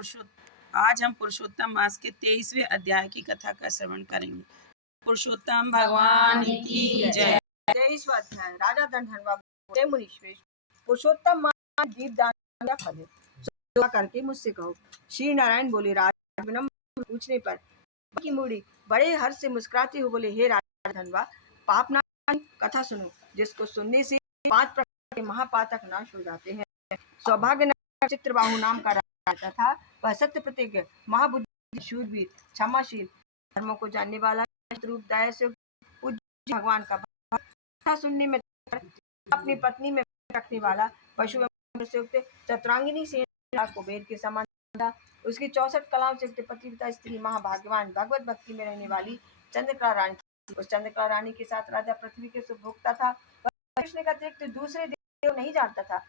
आज हम पुरुषोत्तम मास के 23वें अध्याय की कथा का श्रवण करेंगे। पुरुषोत्तम भगवान की जय। 23वां अध्याय। राजा धनवा मुनिश्रेष्ठ, पुरुषोत्तम मास दीपदान का फल है, दुआ करके मुझसे कहो। श्री नारायण बोले, राजा विनम्र पूछने पर की मूड़ी बड़े हर्ष से मुस्कुराते हुए बोले, हे राजा धनवा, पाप नाश कथा सुनो, जिसको सुनने से 5 प्रकार के महापातक नाश हो जाते हैं। सौभाग्य चित्रबाहु नाम का राजा था। वह सत्य प्रतिज्ञ, महाबुद्धि, शूरवीर, क्षमाशील, धर्मों को जानने वाला, रूप दया से पूज्य, भगवान का कथा सुनने में अपनी पत्नी में रखने वाला, पशु से युक्त चतुरांगिनी से को वेद के समान था। उसकी 64 कलाओं से युक्त पतिव्रता स्त्री, महाभाग्यवान, भगवत भक्ति में रहने वाली चंद्रकला रानी थी। उस चंद्रकला रानी के साथ राजा पृथ्वी के सुभोक्ता था। कृष्ण का अतिरिक्त दूसरे देव नहीं जानता था।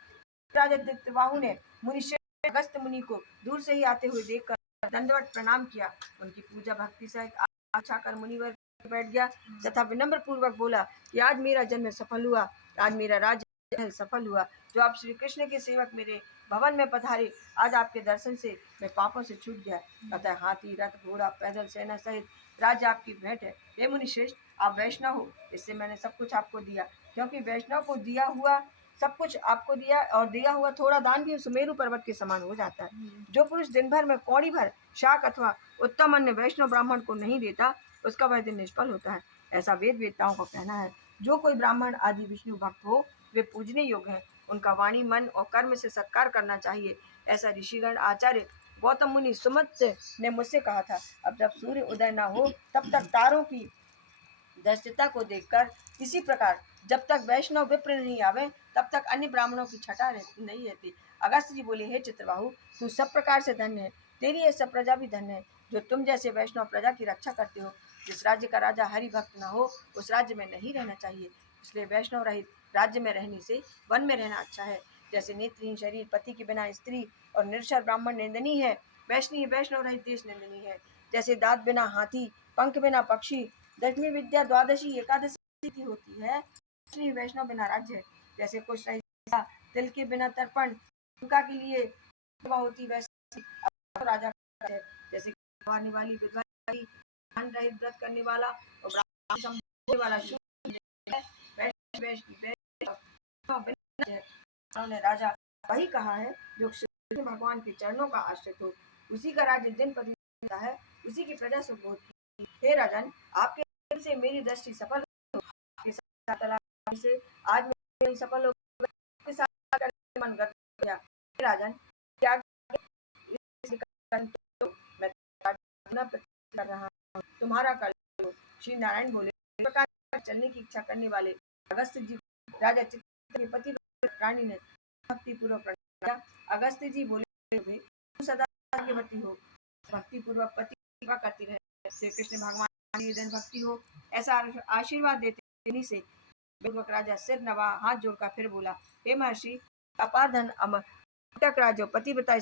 राजा दित्यबाहु ने मुनि अगस्त मुनि को दूर से ही आते हुए देखकर दंडवत प्रणाम किया। उनकी पूजा भक्ति सहित अच्छा कर मुनिवर बैठ गया तथा विनम्र पूर्वक बोला कि आज मेरा जन्म सफल हुआ, आज मेरा राज्य सफल हुआ। जो आप श्री कृष्ण के सेवक मेरे भवन में पधारे, आज आपके दर्शन से मैं पापों से छूट गया। अतः हाथी, रथ, घोड़ा, पैदल सेना सहित राज्य आपकी भेंट है। हे मुनिश्रेष्ठ, आप वैष्णव हो, इससे मैंने सब कुछ आपको दिया, क्योंकि वैष्णव को दिया हुआ सब कुछ आपको दिया, और दिया हुआ थोड़ा दान भी सुमेरु पर्वत के समान हो जाता है। जो पुरुष दिन भर में कौड़ी भर शाक अथवा उत्तम अन्न वैष्णव ब्राह्मण को नहीं देता, उसका वह दिन निष्फल होता है, ऐसा वेद वेदताओं का कहना है। जो कोई ब्राह्मण आदि विष्णु भक्त हो, वे पूजनीय योग्य हैं। उनका वाणी, मन और कर्म से सत्कार करना चाहिए, ऐसा ऋषिगण आचार्य गौतम मुनि सुमत ने मुझसे कहा था। अब जब सूर्य उदय न हो, तब तक तारों की दृष्टता को देखकर इसी प्रकार जब तक वैष्णव विप्र नहीं आवे, तब तक अन्य ब्राह्मणों की छटा नहीं रहती। अगस्त जी बोले, हे चित्रबाहु, तू सब प्रकार से धन्य है, तेरी यह सब प्रजा भी धन्य है, जो तुम जैसे वैष्णव प्रजा की रक्षा करते हो। जिस राज्य का राजा हरि भक्त न हो, उस राज्य में नहीं रहना चाहिए। इसलिए वैष्णव रहित राज्य में रहने से वन में रहना अच्छा है। जैसे नेत्रहीन शरीर, पति के बिना स्त्री और निरक्षर ब्राह्मण निंदनीय है, वैष्णव रहित देश निंदनीय है। जैसे दांत बिना हाथी, पंख बिना पक्षी, दशमी विद्या, द्वादशी एकादशी होती है, वैष्णव बिना राज्य है। जैसे कुछ रहित, तिल के बिना तर्पण, उनका के लिए होती, वैसे राजा है। जैसे वाली विधवा, धन रहित व्रत करने वाला और ब्राह्मण वाला उन्होंने राजा वही कहा है, जो श्री भगवान के चरणों का आश्रित हो, उसी का राज्य दिन प्रतिदिन है, उसी की प्रजा सुख होती। हे राजन, आपके से मेरी दृष्टि सफल से आज मेरी सफल हो के साथ मन गत हो गया। राजन, क्या मैं कर रहा हूँ, तुम्हारा कर। श्री नारायण बोले, प्रकार चलने की इच्छा करने वाले अगस्त जी राजा चित्र के पति प्राणी ने भक्ति पूर्वक प्रणाम। अगस्त जी बोले, सदा भाग्यवती हो, भक्ति पूर्वक पति सेवा करती रहे, श्री कृष्ण भगवान की भक्ति हो, ऐसा आशीर्वाद देने से राजा सिर नवा, हाथ जोड़कर फिर बोला, हे महर्षि, अपार धन अमृतक राज्य पतिव्रता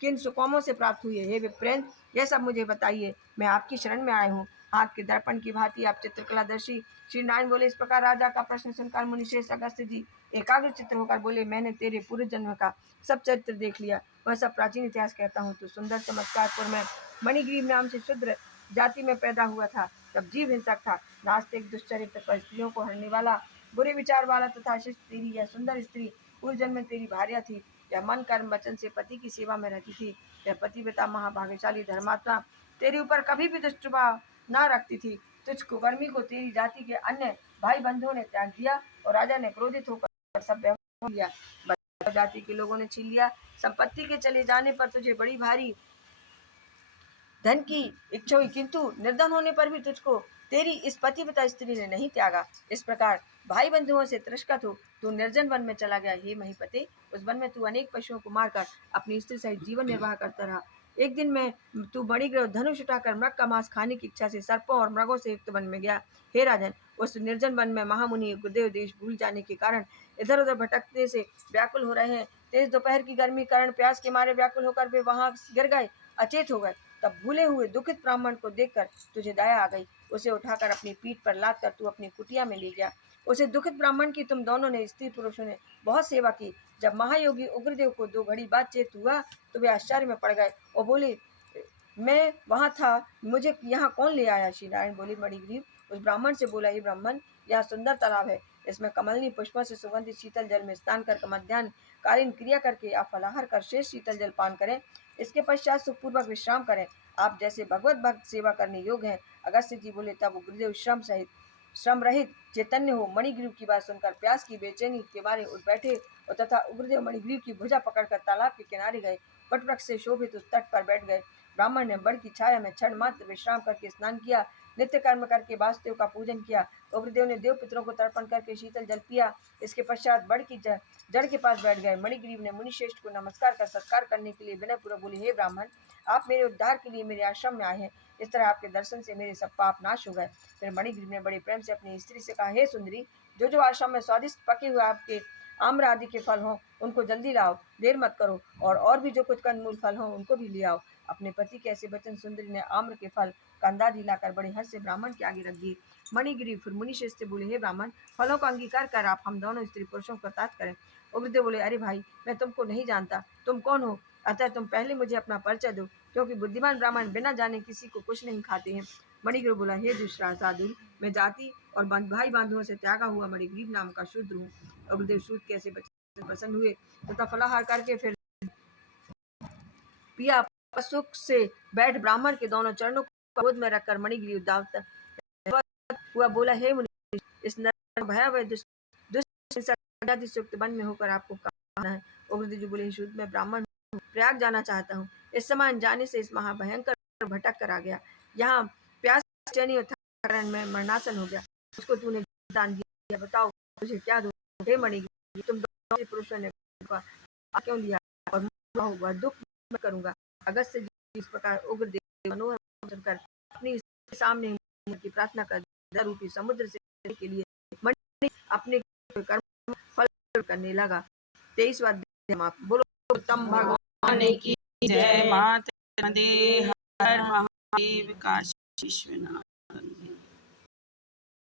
किन सुकोमों से प्राप्त हुई है। हे विप्रेंद्र, यह सब मुझे बताइए, मैं आपकी शरण में आया हूँ। हाथ के दर्पण की भांति आप चित्रकलादर्शी। श्री नारायण बोले, इस प्रकार राजा का प्रश्न सुनकर मुनिश्रेष्ठ अगस्त्य जी एकाग्र चित्र होकर बोले, मैंने तेरे पूर्व जन्म का सब चरित्र देख लिया, वह सब प्राचीन इतिहास कहता हूँ। तो सुंदर चमत्कारपुर में मणिग्रीव नाम से शूद्र जाति में पैदा हुआ था। तब जीव हिंसक था, नास्तिक, दुष्चरित्र, पर स्त्रियों को हरने वाला, बुरे विचार वाला तथा शिष्ट। तेरी यह सुंदर स्त्री पूर्व जन्म में तेरी भार्या थी। यह मन कर्म वचन से पति की सेवा में रहती थी। यह पतिव्रता महाभाग्यशाली धर्मात्मा तेरे ऊपर कभी भी दुष्प्रभाव न रखती थी। तुझको गर्मी को तेरी जाति के अन्य भाई बंधुओं ने त्याग दिया और राजा ने क्रोधित होकर सब व्यवहार लिया। जाति के लोगों ने छीन लिया। संपत्ति के चले जाने पर तुझे बड़ी भारी धन की इच्छा हुई, किंतु निर्धन होने पर भी तुझको तेरी इस पतिव्रता स्त्री ने नहीं त्यागा। इस प्रकार भाई बंधुओं से तिरस्कृत हो तू निर्जन वन में चला गया। हे महीपते, उस वन में तू अनेक पशुओं को मारकर अपनी स्त्री सहित जीवन निर्वाह करता रहा। एक दिन में तू मणिग्रह धनुष उठाकर मृग का मांस खाने की इच्छा से सर्पों और मृगों से युक्त वन में गया। हे राजन, उस निर्जन वन में महामुनि गुरुदेव देश भूल जाने के कारण इधर उधर भटकने से व्याकुल हो रहे हैं। तेज दोपहर की गर्मी कारण प्यास के मारे व्याकुल होकर वे वहां गिर गए, अचेत हो गए। तब भूले हुए दुखित ब्राह्मण को देखकर तुझे दया आ गई। उसे उठाकर अपनी पीठ पर लाद कर तू अपनी कुटिया में ले गया। उसे दुखित ब्राह्मण की तुम दोनों ने, स्त्री पुरुषों ने बहुत सेवा की। जब महायोगी उग्रदेव को 2 घड़ी बाद चेत हुआ तो वे आश्चर्य में पड़ गए और बोले, मैं वहां था, मुझे यहाँ कौन ले आया? श्री नारायण बोले, मणिग्रीव उस ब्राह्मण से बोला, हे ब्राह्मण, यह सुंदर तालाब है, इसमें कमलनी पुष्पों से सुगंधित शीतल जल में स्नान कर मध्याह्न कालीन क्रिया करके आप फलाहार कर शेष शीतल जल पान करें। इसके पश्चात सुखपूर्वक विश्राम करें। आप जैसे भगवत भक्त सेवा करने योग्य हैं। अगस्त्य जी बोले, तब गुरुदेव श्रम रहित चैतन्य हो मणिग्रीव की बात सुनकर प्यास की बेचैनी के मारे उठ बैठे और तथा उग्रदेव मणिग्रीव की भुजा पकड़कर तालाब के किनारे गए। वटवृक्ष से शोभित उस तट पर बैठ गए। ब्राह्मण ने बड़ की छाया में क्षण मात्र विश्राम करके स्नान किया, नित्य कर्म करके वासुदेव का पूजन किया। उग्रदेव ने देव पितरों को तर्पण करके शीतल जल पिया। इसके पश्चात बड़ की जड़ के पास बैठ गए। मणिग्रीव ने मुनिश्रेष्ठ को नमस्कार कर सत्कार करने के लिए विनयपूर्वक बोले, हे ब्राह्मण, आप मेरे उद्धार के लिए मेरे आश्रम में आए हैं। इस तरह आपके दर्शन से मेरे सब पाप नाश हो गए। फिर मणिग्रीव ने बड़े प्रेम से अपनी स्त्री से कहा, हे सुंदरी, जो आश्रम में स्वादिष्ट पके हुए आपके आम्र आदि के फल हों उनको जल्दी लाओ, देर मत करो, और भी जो कुछ कंदमूल फल हों उनको भी ले आओ। अपने पति के ऐसे वचन सुंदरी ने आम्र के फल कंदादि लाकर बड़े हर्ष से ब्राह्मण के आगे रख दिए। मणिगिरी फिर मुनिश्रेष्ठ से बोले, हे ब्राह्मण, फलों का अंगीकार कर आप हम दोनों स्त्री पुरुषों को कृतार्थ करें। उग्रदेव बोले, अरे भाई, मैं तुमको नहीं जानता, तुम कौन हो? अतः तुम पहले मुझे अपना परिचय दो, क्योंकि बुद्धिमान ब्राह्मण बिना जाने किसी को कुछ नहीं खाते हैं। मणिग्रीव बोला, हे दूसरा साधु, मैं जाति और भाई बंधुओं से त्यागा हुआ मणिग्रीव नाम का शूद्र हूँ। उग्रदेव शूद्र कैसे बच्चे प्रसन्न हुए तथा फलाहार करके फिर पिया सुख से बैठ ब्राह्मण के दोनों चरणों को गोद में रखकर मणिग्रीव दावत हुआ बोला, हे मुनि, इस नरक भयावह दुष्ट वन में होकर आपको कहां है? उग्रदेव जी बोले, शुद्ध मैं ब्राह्मण हूँ, प्रयाग जाना चाहता हूँ। इस समय जाने से इस महाभयंकर भटक कर आ गया। यहाँ प्यास चैनी और कारण में मरणासन हो गया। उसको तूने दान दिया, बताओ मुझे क्या दो? हे मणिग्रीव, तुम दोनों पुरुषों ने क्यों लिया और वह दुख मैं करूंगा। अगस्त्य जी इस प्रकार उग्रदेव मनोहर कर अपनी सामने की प्रार्थना कर रूपी समुद्र से के लिए मणि अपने कर्म फल करने लगा। 23वां अध्याय। बोलो उत्तम भगवान की जय। मात हर महादेव काशी विश्वनाथ।